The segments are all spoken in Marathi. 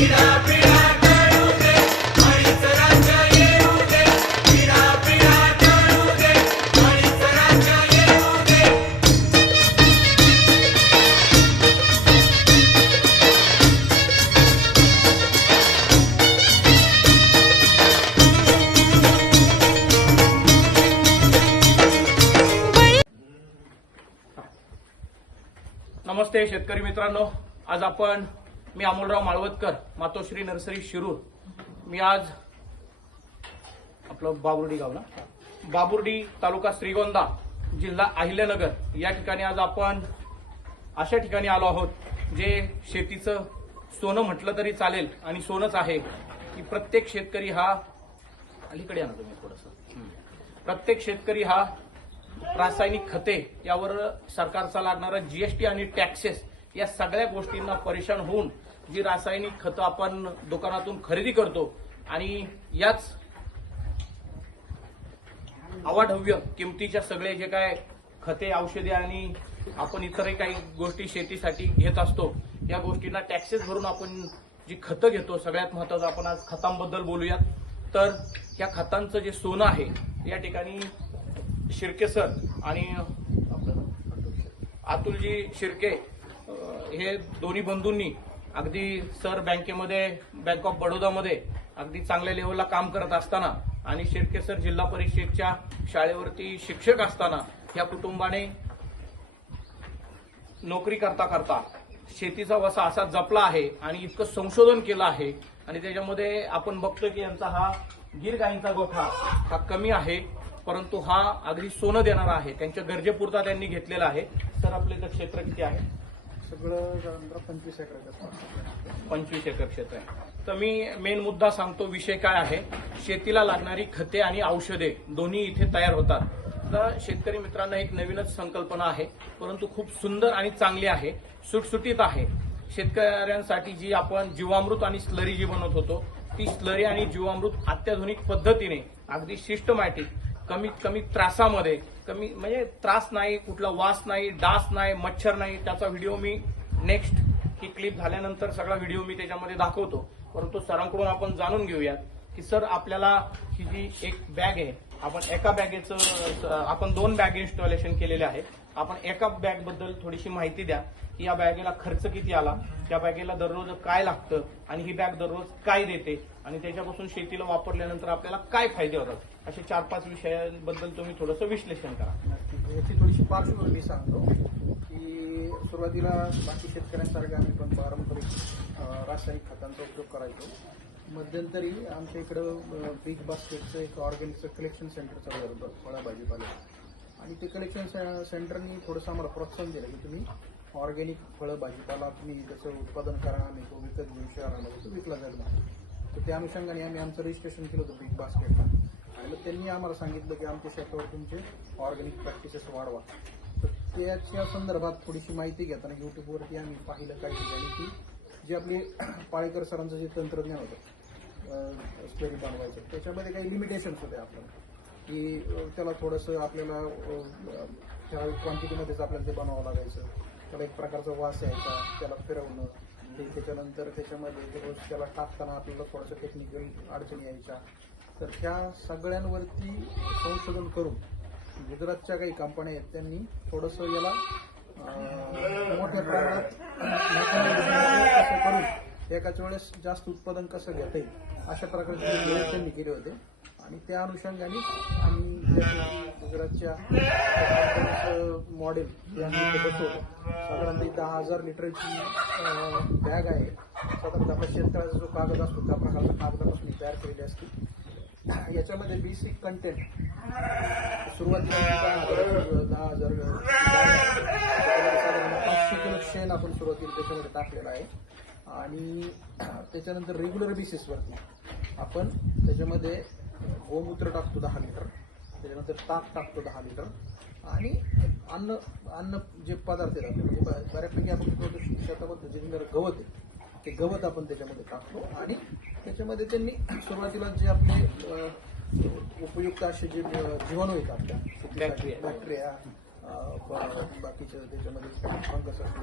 नमस्ते शेतकरी मित्रांनो, आज मी अमोलराव माळवदकर, मातोश्री नर्सरी शिरूर. मी आज आपलं बाबुर्डी गाव ना, बाबुर्डी तालुका श्रीगोंदा, जिल्हा अहिल्यानगर या ठिकाणी आज आपण अशा ठिकाणी आलो आहोत जे शेतीचं सोनं म्हटलं तरी चालेल आणि सोनंच आहे की प्रत्येक शेतकरी हा अलीकडे आणतो मी थोडंसं प्रत्येक शेतकरी हा रासायनिक खते यावर सरकारचा लागणारा जीएसटी आणि टॅक्सेस या सगळ्या गोष्टींना परेशान होऊन जी रासायनिक खतं आपण दुकानातून खरेदी करतो आणि याच अवाढव्य किमतीच्या सगळे जे काय खते, औषधे आणि आपण इतरही काही गोष्टी शेतीसाठी घेत असतो या गोष्टींना टॅक्सेस भरून आपण जी खतं घेतो, सगळ्यात महत्त्वाचं आपण आज खतांबद्दल बोलूयात. तर या खतांचं जे सोनं आहे या ठिकाणी शिर्के सर आणि अतुलजी शिर्के हे दोन्ही बंधूंनी अगदी सर बँक ऑफ बडोदामध्ये अगदी चांगल्या लेवलला काम करत असताना आणि शिर्के सर जिल्हा परिषदेच्या शाळेवरती शिक्षक असताना या कुटुंबाने नोकरी करता करता शेतीचा वसा असा जपला आहे आणि इतकं संशोधन केलं आहे आणि त्याच्यामध्ये आपण बघतो की यांचा हा गीर गाईंचा गोठा हा कमी आहे परंतु हा अगदी सोनं देणारा आहे. त्यांच्या गरजेपुरता त्यांनी घेतलेला आहे. सर आपलं इथं क्षेत्र किती आहे? सगळं 25 एकर. 25 एकर क्षेत्र आहे. तर मी मेन मुद्दा सांगतो, विषय काय आहे. शेतीला लागणारी खते आणि औषधे दोन्ही इथे तयार होतात. तर शेतकरी मित्रांना एक नवीनच संकल्पना आहे परंतु खूप सुंदर आणि चांगली आहे, सुटसुटीत आहे. शेतकऱ्यांसाठी जी आपण जीवामृत आणि स्लरी जी बनवत होतो ती स्लरी आणि जीवामृत अत्याधुनिक पद्धतीने अगदी सिस्टमॅटिक कमीत कमी त्रासामध्ये कमी म्हणजे त्रास नाही, कुठला वास नाही, डास नाही, मच्छर नाही. त्याचा व्हिडिओ मी नेक्स्ट ही क्लिप झाल्यानंतर सगळा व्हिडिओ मी त्याच्यामध्ये दाखवतो. परंतु सरांकडून आपण जाणून घेऊयात की सर आपल्याला ही जी एक बॅग आहे आपण एका बॅगेचं आपण 2 बॅग इन्स्टॉलेशन केलेले आहे. आपण एका बॅग बद्दल थोडीशी माहिती द्या की या बॅगेला खर्च किती आला, त्या बॅगेला दररोज काय लागतं आणि ही बॅग दररोज काय देते आणि त्याच्यापासून शेतीला वापरल्यानंतर आपल्याला काय फायदे होतात, असे 4-5 विषयांबद्दल तुम्ही थोडंसं विश्लेषण करा. याची थोडीशी पार्श्वभूमी सांगतो की सुरुवातीला बाकी शेतकऱ्यांसारखे आम्ही पण पारंपरिक रासायनिक खतांचा उपयोग करायचो. मध्यंतरी आमच्या इकडं बिग बास्केटचं एक ऑर्गॅनिकचं कलेक्शन सेंटर चालू होतं फळं भाजीपाला आणि ते कलेक्शन सेंटरनी थोडंसं आम्हाला प्रोत्साहन दिलं की तुम्ही ऑर्गॅनिक फळं भाजीपाला तुम्ही त्याचं उत्पादन करा आणि तो विकत घेऊन शहरामध्ये तो विकला जाईल. तर त्या अनुषंगाने आम्ही आमचं रजिस्ट्रेशन केलं होतं बिग बास्केटला आणि मग त्यांनी आम्हाला सांगितलं की आमच्या शेतावर तुमचे ऑर्गॅनिक प्रॅक्टिसेस वाढवा. तर त्याच्या संदर्भात थोडीशी माहिती घेताना यूट्यूबवरती आम्ही पाहिलं काही ठिकाणी की जे आपले पाळेकर सरांचं जे तंत्रज्ञान होतं स्लरी बनवायचं त्याच्यामध्ये काही लिमिटेशन्स होते आपल्याला की त्याला थोडंसं आपल्याला ठराविक क्वांटिटीमध्येच आपल्याला ते बनवावं लागायचं. त्याला एक प्रकारचा वास यायचा, त्याला फिरवणं, त्याच्यानंतर त्याच्यामध्ये रोज त्याला टाकताना आपल्याला थोडंसं टेक्निकल अडचणी यायच्या. तर ह्या सगळ्यांवरती संशोधन करून गुजरातच्या काही कंपन्या आहेत त्यांनी थोडंसं याला मोठ्या प्रमाणात कसं करून एकाच वेळेस जास्त उत्पादन कसं घेता येईल अशा प्रकारचे प्रयोग त्यांनी केले होते आणि त्या अनुषंगाने आम्ही गुजरातच्या मॉडेल आम्ही बसवलं. साधारणतः 10,000 लिटरची बॅग आहे. साधारणतः आपल्या शेतकऱ्याचा जो कागद असतो त्या प्रकारचा कागदापासून तयार केलेली असते. याच्यामध्ये बेसिक कंटेंट सुरुवातीला 10,000 साधारण 500 किलो शेण आपण सुरुवातीला त्याच्यामध्ये टाकलेला आहे आणि त्याच्यानंतर रेग्युलर बेसिसवरती आपण त्याच्यामध्ये गोमूत्र टाकतो 10 लिटर, त्याच्यानंतर ताक टाकतो 10 लिटर आणि अन्न जे पदार्थ आहेत आपले म्हणजे बऱ्यापैकी आपण शेतामध्ये जे गवत आहे ते गवत आपण त्याच्यामध्ये टाकतो आणि त्याच्यामध्ये त्यांनी सुरुवातीला जे आपले उपयुक्त असे जे जीवाणू आहेत आपल्या बॅक्टेरिया बाकीच्या त्याच्यामध्ये फंगस असतो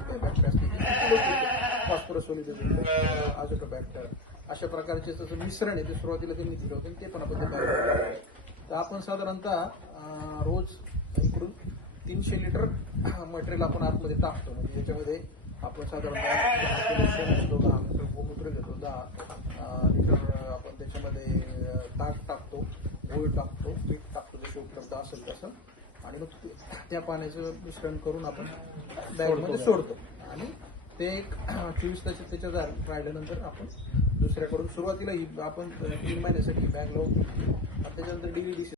फॉस्फरस आझोटोबॅक्टर अशा प्रकारचे जसं मिश्रण आहे ते सुरुवातीला त्यांनी दिलं होतं ते पण आपण ते तयार करतो आहे. तर आपण साधारणतः रोज इकडून 300 लिटर मटेरियल आपण आतमध्ये टाकतो. म्हणजे याच्यामध्ये आपण साधारणतः 10 किलो शेण घेतो, 10 लिटर गोमूत्र घेतो, 10 लिटर आपण त्याच्यामध्ये ताक टाकतो, गूळ टाकतो, मीठ टाकतो जसे उपलब्ध असेल तसं आणि मग त्या पाण्याचं मिश्रण करून आपण बॅगमध्ये सोडतो आणि ते एक 24 तास त्याच्यात राहिल्यानंतर आपण दुसऱ्याकडून सुरुवातीला आपण 3 महिन्यासाठी बॅग लावून त्याच्यानंतर DVDC